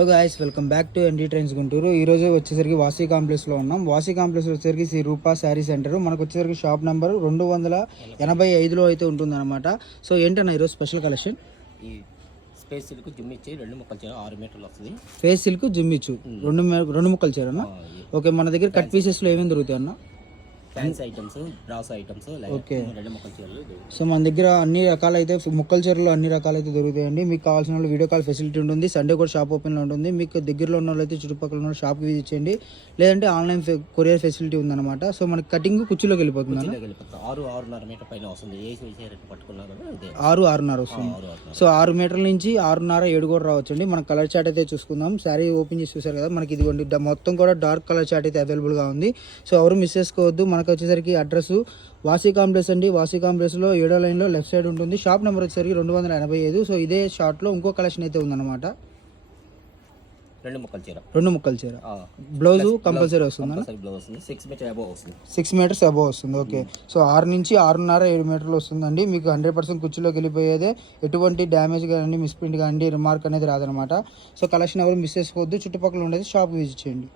Hello guys, welcome back to ND trains Guntur. ఈ రోజు వచ్చేసరికి వాసీ కాంప్లెక్స్లో ఉన్నాం. వాసీ కాంప్లెక్స్ వచ్చేసరికి శ్రీ రూపా శారీ సెంటర్. మనకు వచ్చేసరికి షాప్ నెంబర్ 285లో అయితే ఉంటుంది అనమాట. సో ఏంటన్నా ఈరోజు స్పెషల్ కలెక్షన్? ఈ స్పేస్ సిల్క్ జుమ్మిచ్చి 2 ముక్కలు చీర 6 మీటర్లు వస్తుంది. స్పేస్ సిల్క్ జుమ్మిచ్చు రెండు ముక్కలు చీరనా? ఓకే, మన దగ్గర కట్ పీసెస్లో ఏమేమి దొరుకుతాయి అన్న? Fancy items, brass items, okay. 2 ముక్కల చీరలు. సో మన దగ్గర అన్ని రకాలైతే ముక్కల చీరలు అన్ని రకాలైతే దొరుకుతాయండి. మీకు కావాల్సిన వాళ్ళు వీడియో కాల్ ఫెసిలిటీ ఉంటుంది. సండే కూడా షాప్ ఓపెన్లో ఉంటుంది. మీకు దగ్గరలో ఉన్న వాళ్ళైతే చుట్టుపక్కల ఉన్న షాప్కి విజిట్ చేయండి, లేదంటే ఆన్లైన్ కొరియర్ ఫెసిలిటీ ఉందన్నమాట. సో మనకి కటింగ్ కుర్చీలోకి వెళ్ళిపోతుంది. 6-6.5 మీటర్ పైన వస్తుంది. ఏ చీర పట్టుకున్నారు 6-6.5 వస్తుంది. సో 6 మీటర్ల నుంచి 6.5-7 కూడా రావచ్చండి. మన కలర్ చార్ట్ అయితే చూసుకుందాం. శారీ ఓపెన్ చేసి చూసారు కదా, మనకి ఇదిగోండి మొత్తం కూడా డార్క్ కలర్ చార్ట్ అయితే అవైలబుల్గా ఉంది. సో ఎవరు మిస్ చేసుకోవద్దు. మనకు వచ్చేసరికి అడ్రస్ వాసీ కాంప్లెక్స్ అండి. వాసీ కాంప్లెక్స్లో 7వ లైన్లో లెఫ్ట్ సైడ్ ఉంటుంది. షాప్ నెంబర్ వచ్చేసరికి 285. సో ఇదే షార్ట్లో ఇంకో కలెక్షన్ అయితే ఉందన్నమాట. 2 ముక్కల చీర, బ్లౌజ్ కంపల్సరీ వస్తుంది. 6 మీటర్ అబోవ్ వస్తుంది. 6 మీటర్స్ అబోవ్ వస్తుంది. ఓకే. సో 6 నుంచి 6.5-7 మీటర్లు వస్తుందండి. మీకు 100% కుర్చీలోకి వెళ్ళిపోయేదే. ఎటువంటి డ్యామేజ్ కానీ మిస్ప్రింట్ కానీ రిమార్క్ అనేది రాదనమాట. సో కలెక్షన్ ఎవరు మిస్ చేసుకోవద్దు. చుట్టుపక్కల ఉండేది షాప్ విజిట్ చేయండి.